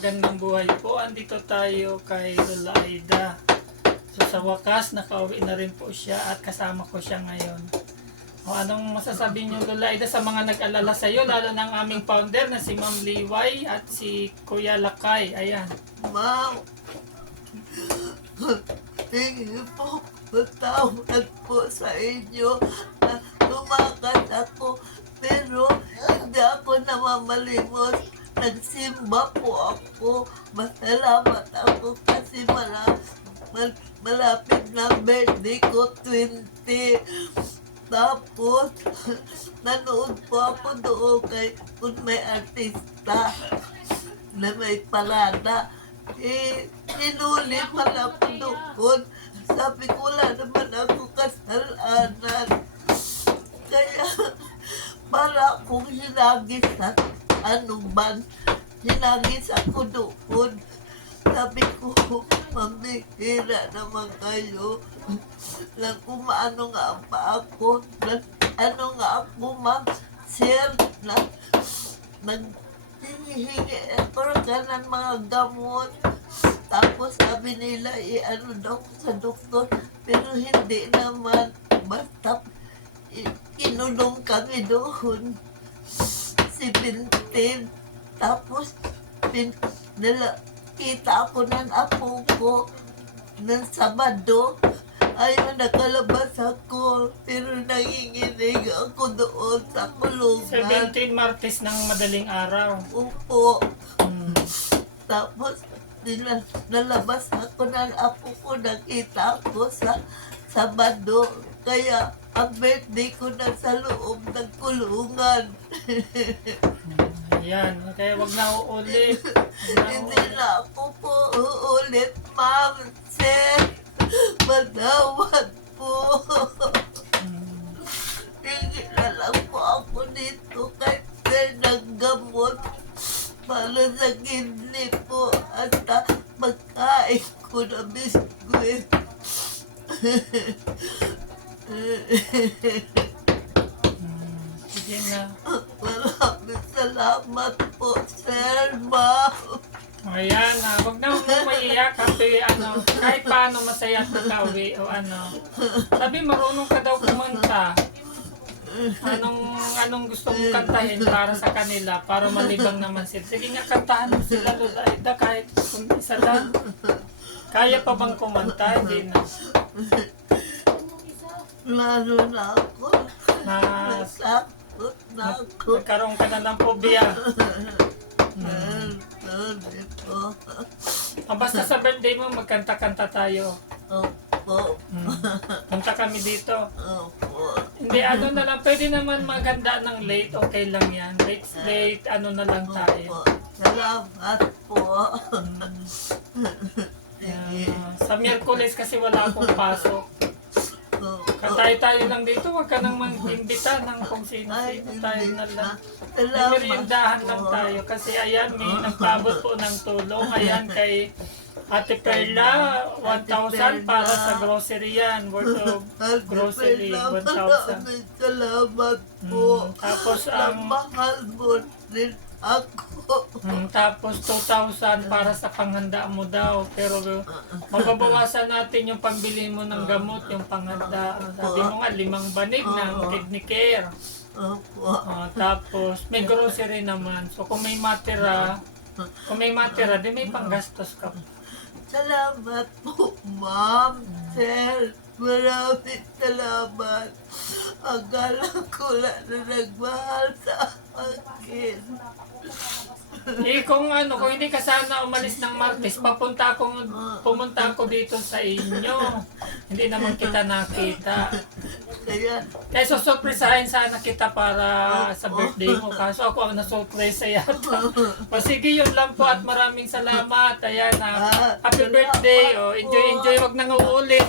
magandang buhay po. Andito tayo kay Lola Aida. So sa wakas, nakauwi na rin po siya at kasama ko siya ngayon. O anong masasabi niyo Lola Aida sa mga nag-alala sa iyo, lalo ng aming founder na si Ma'am Liway at si Kuya Lakay. Ayan. Ma'am, hingi po patawad po sa inyo na tumakas ako, pero hindi ako namamalimos. Nagsimba po ako. Masalamat ako kasi malapit na birthday ko, 20. Tapos, nanood po ako doon kung may artista na may parada. Hinuli pala ako doon. Sabi ko, wala naman ako kasalanan. Kaya, para akong hinagis sa anuman. Hinagis ako doon. Sabi ko, mamihira naman kayo. Lang kung ano nga pa ako. Ano nga ako, ma'am, sir, na naghihingi ako ka ng mga gamot. Tapos sabi nila, ano daw sa doktor. Pero hindi naman. Basta kinulong kami doon. 17. Tapos kita ako ng apo ko ng Sabado. Ayaw, nakalabas ako. Pero nanginginig ako doon sa kulungan. 17 Martes ng madaling araw. Opo. Tapos, nalabas ako ng apo ko, nakita ko sa Sabado. Kaya, ang birthday ko na sa loob ng kulungan. Ayan. Kaya wag na uulit. Hindi na ako po uulit, ma'am, sir. Matawad po. Hindi na lang po ako dito kay sir ng gamot. Para sa kidney po at magkain ko na biskwit. Sige na. Maraming salamat po, sir, ma'am. Ayan, wag na mo maiiyak kasi kahit paano masaya at nakauwi o Sabi marunong ka daw kumanta. Anong gusto mong kantahin para sa kanila, para malibang naman sila. Sige nga, kantahan mo sila Lola Aida kahit kung isa lang. Kaya pa bang kumanta? Hindi na. Lalo na ako. Nasakot na ako. Nagkaroon ka na ng phobia. Sorry po. Basta sa birthday mo, magkanta-kanta tayo. Opo. Punta kami dito. Opo. Hindi, na lang. Pwede naman maganda ng late. Okay lang yan. Late, na lang tayo. Opo. Salamat po. Sa Miyerkules kasi wala akong pasok. Tayo lang dito. Huwag ka nang mag-imbita ng kung sino-sino. Tayo na lang. May meriendahan lang tayo. Kasi ayan, may nagpabot po ng tulong. Ayan kay Ate Perla, 1,000 para sa grocery yan. Worth of grocery, 1,000. Salamat po. Tapos ang mahal mo din ako. Tapos 2,000 para sa panghanda mo daw. Pero mababawasan natin yung pambili mo ng gamot, yung panghanda. Sabi mo nga, 5 banig ng kidney care. Tapos may grocery naman. So kung may matira, di may panggastos ka. Salamat po, ma'am, sir. Maraming salamat. Akala ko lang na nagmahal sa akin. Kung hindi ka sana umalis ng Martes, pumunta ako dito sa inyo. Hindi naman kita nakita. Kaya susurpresahin sana kita para sa birthday mo. Kaso ako ang nasurpresa yata. O sige, yun lang po at maraming salamat. Ayan, happy birthday. Enjoy. Wag nang uulit.